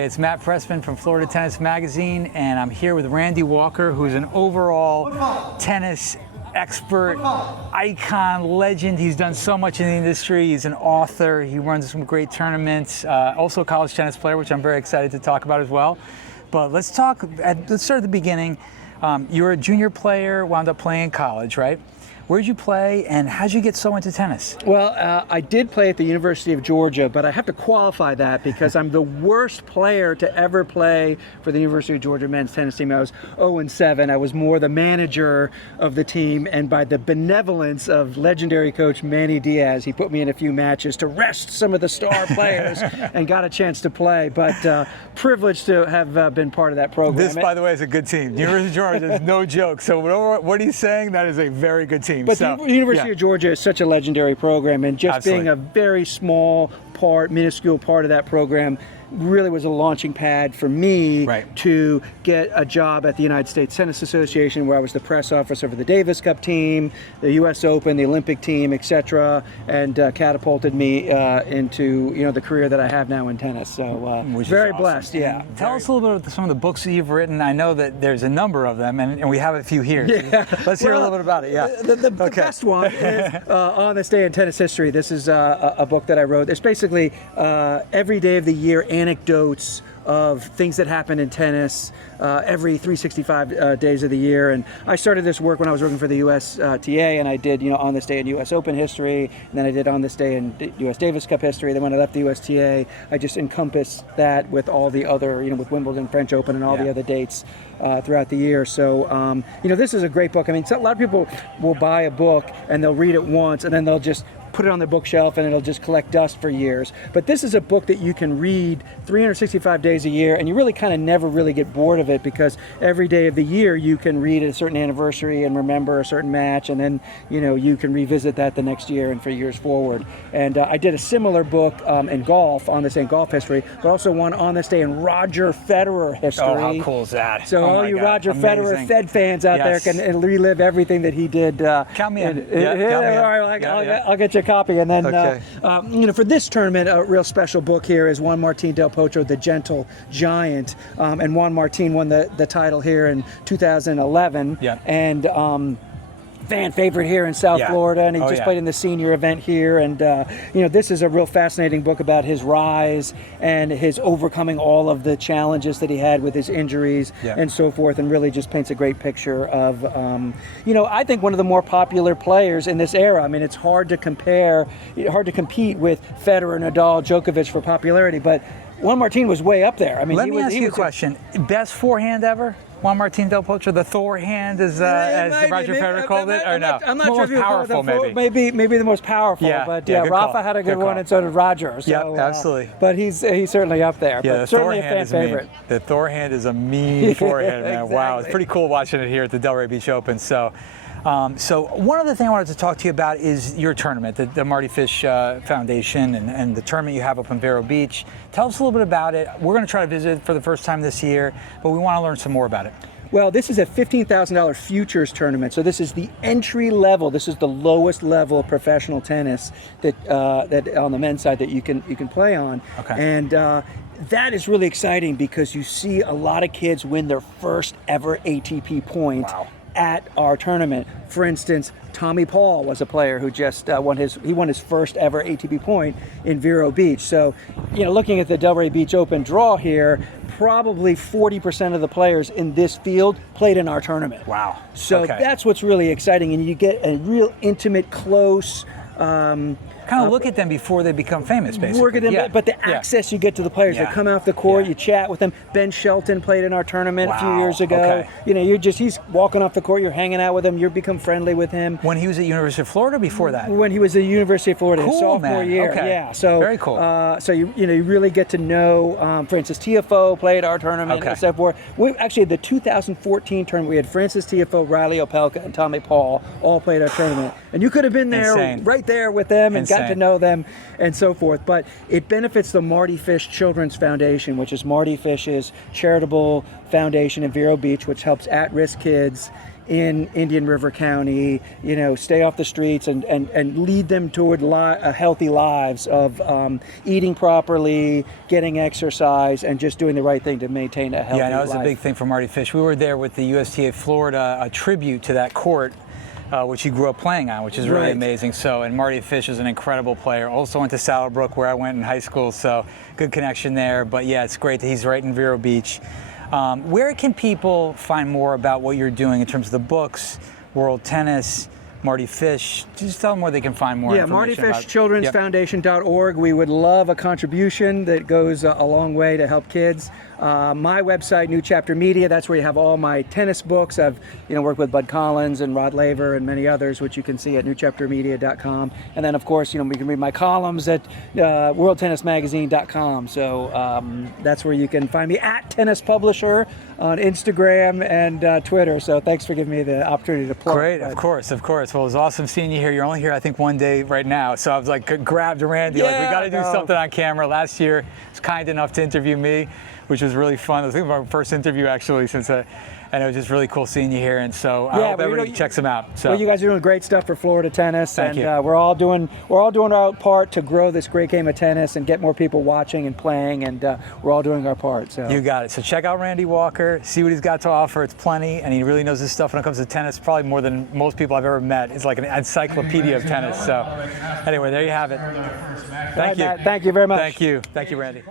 It's Matt Pressman from Florida Tennis Magazine, and I'm here with Randy Walker, who's an overall tennis expert, icon, legend. He's done so much in the industry. He's an author. He runs some great tournaments. Also a college tennis player, which I'm very excited to talk about as well. But let's start at the beginning. You were a junior player, wound up playing in college, right? Where'd you play, and how'd you get so into tennis? Well, I did play at the University of Georgia, but I have to qualify that because I'm the worst player to ever play for the University of Georgia men's tennis team. I was 0-7. I was more the manager of the team, and by the benevolence of legendary coach Manny Diaz, he put me in a few matches to rest some of the star players and got a chance to play. But privileged to have been part of that program. This, by the way, is a good team. The University of Georgia is no joke. So what he's saying, that is a very good team. But the University of Georgia is such a legendary program, and just being a very small part, minuscule part of that program really was a launching pad for me to get a job at the United States Tennis Association, where I was the press officer for the Davis Cup team, the US Open, the Olympic team, etc., and catapulted me into the career that I have now in tennis. So very blessed. Yeah. Tell us a little bit about some of the books that you've written. I know that there's a number of them, and we have a few here. Yeah. Let's hear a little bit about it. Yeah. The best one is On This Day in Tennis History. This is a book that I wrote. It's basically every day of the year anecdotes of things that happen in tennis every 365 days of the year. And I started this work when I was working for the USTA, and I did On This Day in US Open history, and then I did On This Day in US Davis Cup history. Then when I left the USTA, I just encompassed that with all the other, with Wimbledon, French Open, and all the other dates throughout the year. So this is a great book. I mean, a lot of people will buy a book and they'll read it once and then they'll just put it on their bookshelf and it'll just collect dust for years. But this is a book that you can read 365 days a year, and you really kind of never really get bored of it, because every day of the year you can read a certain anniversary and remember a certain match, and then you can revisit that the next year and for years forward. And I did a similar book in golf, On This Day in golf history, but also one On This Day in Roger Federer history. Oh, how cool is that? So all you Roger Federer Fed fans out there can relive everything that he did. Count me in. I'll get you a copy. And then, for this tournament, a real special book here is Juan Martín del Potro, The Gentle Giant. And Juan Martín won the title here in 2011. Yeah. And fan favorite here in South Florida, and he just played in the senior event here. And this is a real fascinating book about his rise and his overcoming all of the challenges that he had with his injuries and so forth, and really just paints a great picture of I think one of the more popular players in this era. I mean, it's hard to compete with Federer, Nadal, Djokovic for popularity, but Juan Martín was way up there. I mean, let me ask you a question. Best forehand ever? Juan Martín del Potro, the Thor hand, as Roger Federer called it, or no? I'm not sure if you call it powerful, maybe the most powerful. But Rafa had a good one, and so did Roger. So, absolutely. But he's certainly up there. Yeah, but certainly a fan favorite. The Thor hand is a mean forehand, man. Exactly. Wow, it's pretty cool watching it here at the Delray Beach Open. So one other thing I wanted to talk to you about is your tournament, the Marty Fish Foundation, and the tournament you have up in Vero Beach. Tell us a little bit about it. We're going to try to visit for the first time this year, but we want to learn some more about it. Well, this is a $15,000 futures tournament, so this is the entry level. This is the lowest level of professional tennis that on the men's side that you can play on. Okay. And that is really exciting because you see a lot of kids win their first ever ATP point. Wow. At our tournament. For instance, Tommy Paul was a player who just won his first ever ATP point in Vero Beach. So, looking at the Delray Beach Open draw here, probably 40% of the players in this field played in our tournament. Wow. So that's what's really exciting, and you get a real intimate, close. Kind of look at them before they become famous, basically. Work at them, but the access you get to the players, they come off the court, you chat with them. Ben Shelton played in our tournament a few years ago. He's walking off the court, you're hanging out with him, you become friendly with him. When he was at University of Florida, before that? When he was at University of Florida, his sophomore year. Okay. Yeah, so very cool. So you really get to know. For instance, Tiafoe played our tournament and so forth. We actually the 2014 tournament, we had Francis Tiafoe, Riley Opelka, and Tommy Paul all played our tournament, and you could have been there, right there with them, and got to know them and so forth. But it benefits the Marty Fish Children's Foundation, which is Marty Fish's charitable foundation in Vero Beach, which helps at-risk kids in Indian River County, you know, stay off the streets and lead them toward healthy lives of eating properly, getting exercise, and just doing the right thing to maintain a healthy life. Yeah, that was a big thing for Marty Fish. We were there with the USTA Florida, a tribute to that court, which he grew up playing on, which is really amazing. So, and Marty Fish is an incredible player. Also went to Saddlebrook, where I went in high school, so good connection there. But yeah, it's great that he's right in Vero Beach. Where can people find more about what you're doing in terms of the books, World Tennis, Marty Fish? Just tell them where they can find more information. Yeah, MartyFishChildren'sFoundation.org. We would love a contribution that goes a long way to help kids. My website, New Chapter Media, that's where you have all my tennis books. I've worked with Bud Collins and Rod Laver and many others, which you can see at newchaptermedia.com. And then, of course, we can read my columns at worldtennismagazine.com. So that's where you can find me, at Tennis Publisher, on Instagram and Twitter. So thanks for giving me the opportunity to plug. Great, of course. Well, it was awesome seeing you here. You're only here, I think, one day right now. So I was like, grabbed Randy, we got to do something on camera. Last year, he was kind enough to interview me, which was really fun. I think it was my first interview, actually, and it was just really cool seeing you here. And so I hope everybody checks him out. So. Well, you guys are doing great stuff for Florida tennis, Thank you. We're all doing our part to grow this great game of tennis and get more people watching and playing, and we're all doing our part. So you got it. So check out Randy Walker, see what he's got to offer. It's plenty, and he really knows his stuff when it comes to tennis, probably more than most people I've ever met. It's like an encyclopedia of tennis. So anyway, there you have it. Thank you. Thank you very much. Thank you, Randy.